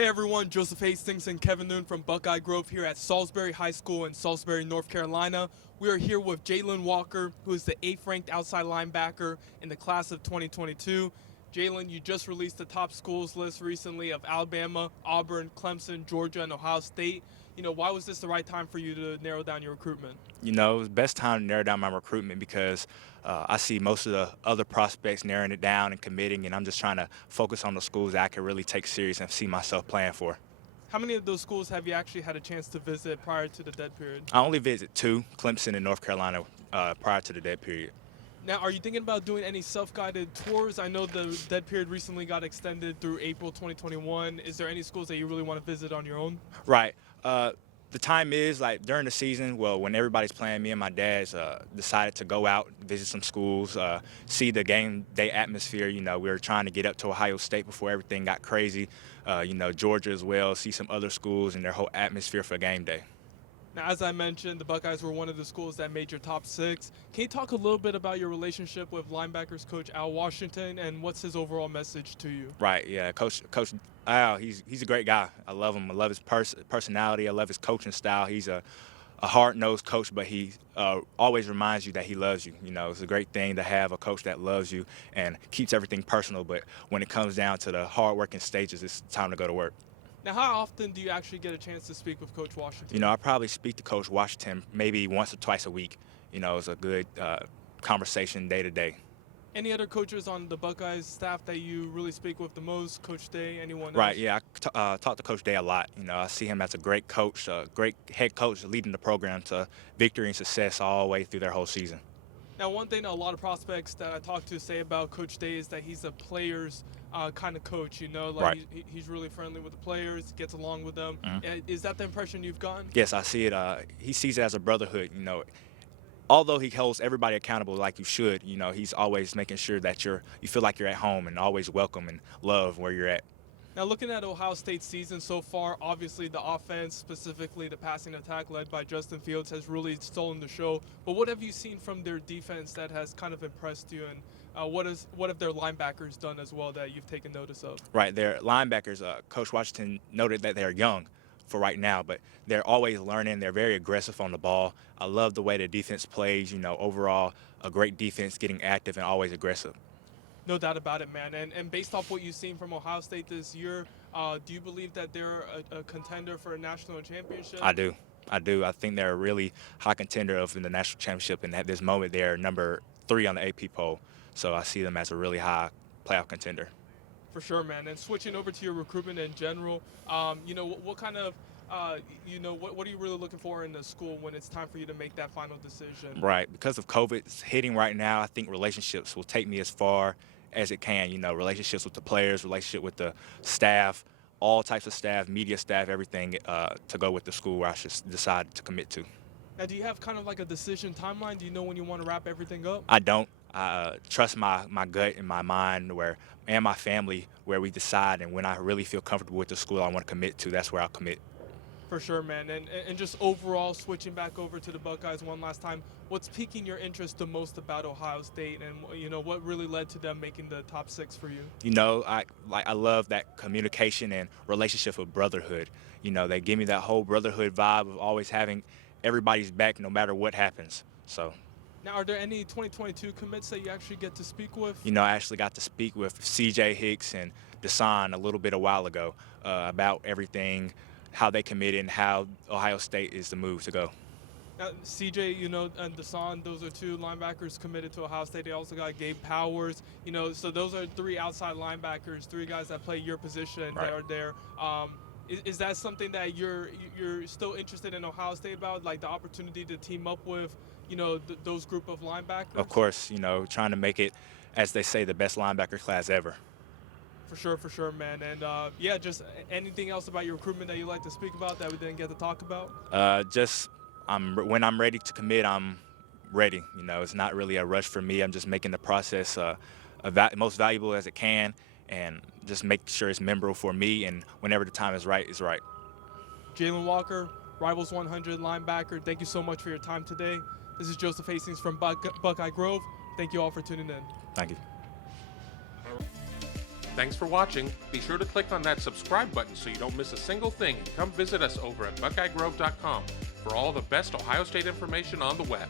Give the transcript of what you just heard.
Hey everyone, Joseph Hastings and Kevin Noon from Buckeye Grove here at Salisbury High School in Salisbury, North Carolina. We are here with Jalon Walker, who is the 8th ranked outside linebacker in the class of 2022. Jalon, you just released the top schools list recently of Alabama, Auburn, Clemson, Georgia, and Ohio State. Why was this the right time for you to narrow down your recruitment? It was the best time to narrow down my recruitment because I see most of the other prospects narrowing it down and committing, and I'm just trying to focus on the schools that I can really take serious and see myself playing for. How many of those schools have you actually had a chance to visit prior to the dead period? I only visit two, Clemson and North Carolina, prior to the dead period. Now, are you thinking about doing any self-guided tours? I know the dead period recently got extended through April 2021. Is there any schools that you really want to visit on your own? Right. The time is like during the season. Well, when everybody's playing, me and my dad's decided to go out, visit some schools, see the game day atmosphere. We were trying to get up to Ohio State before everything got crazy. Georgia as well, see some other schools and their whole atmosphere for game day. Now, as I mentioned, the Buckeyes were one of the schools that made your top 6. Can you talk a little bit about your relationship with linebackers coach Al Washington and what's his overall message to you? Right. Yeah. Coach Al. He's a great guy. I love him. I love his personality. I love his coaching style. He's a hard-nosed coach, but he always reminds you that he loves you. It's a great thing to have a coach that loves you and keeps everything personal. But when it comes down to the hard-working stages, it's time to go to work. Now, how often do you actually get a chance to speak with Coach Washington? I probably speak to Coach Washington maybe once or twice a week. It's a good conversation day to day. Any other coaches on the Buckeyes staff that you really speak with the most? Coach Day, anyone else? Right, yeah. I talk to Coach Day a lot. I see him as a great coach, a great head coach leading the program to victory and success all the way through their whole season. Now, one thing that a lot of prospects that I talk to say about Coach Day is that he's a player's kind of coach, Right. he's really friendly with the players, gets along with them. Mhm. Is that the impression you've gotten? Yes, I see it. He sees it as a brotherhood. Although he holds everybody accountable like you should, he's always making sure that you feel like you're at home and always welcome and love where you're at. Now, looking at Ohio State's season so far, obviously the offense, specifically the passing attack led by Justin Fields, has really stolen the show. But what have you seen from their defense that has kind of impressed you? And what have their linebackers done as well that you've taken notice of? Right, their linebackers, Coach Washington noted that they're young for right now, but they're always learning. They're very aggressive on the ball. I love the way the defense plays. Overall, a great defense, getting active and always aggressive. No doubt about it, man. And based off what you've seen from Ohio State this year, do you believe that they're a contender for a national championship? I do. I think they're a really high contender of the national championship, and at this moment, they're number 3 on the AP poll. So I see them as a really high playoff contender. For sure, man. And switching over to your recruitment in general, what kind of, what are you really looking for in the school when it's time for you to make that final decision? Right. Because of COVID hitting right now, I think relationships will take me as far as it can. Relationships with the players, relationship with the staff, all types of staff, media staff, everything to go with the school where I should decide to commit to. Now, do you have kind of like a decision timeline? Do you know when you want to wrap everything up? I don't. Trust my gut and my mind and my family where we decide, and when I really feel comfortable with the school I want to commit to, that's where I'll commit. For sure, man. And just overall, switching back over to the Buckeyes one last time, what's piquing your interest the most about Ohio State, and what really led to them making the top 6 for you? I love that communication and relationship with brotherhood. They give me that whole brotherhood vibe of always having everybody's back no matter what happens. So. Now, are there any 2022 commits that you actually get to speak with? I actually got to speak with C.J. Hicks and Deshaun a little bit a while ago about everything, how they committed, and how Ohio State is the move to go. Now, CJ, and Deshaun, those are 2 linebackers committed to Ohio State. They also got Gabe Powers. So those are 3 outside linebackers, 3 guys that play your position Right. that are there. Is that something that you're still interested in Ohio State about, like the opportunity to team up with, those group of linebackers? Of course, trying to make it, as they say, the best linebacker class ever. For sure, man. And just anything else about your recruitment that you'd like to speak about that we didn't get to talk about? When I'm ready to commit, I'm ready. It's not really a rush for me. I'm just making the process most valuable as it can, and just make sure it's memorable for me. And whenever the time is right, it's right. Jalon Walker, Rivals 100 linebacker, thank you so much for your time today. This is Joseph Hastings from Buckeye Grove. Thank you all for tuning in. Thank you. Thanks for watching. Be sure to click on that subscribe button so you don't miss a single thing, and come visit us over at BuckeyeGrove.com for all the best Ohio State information on the web.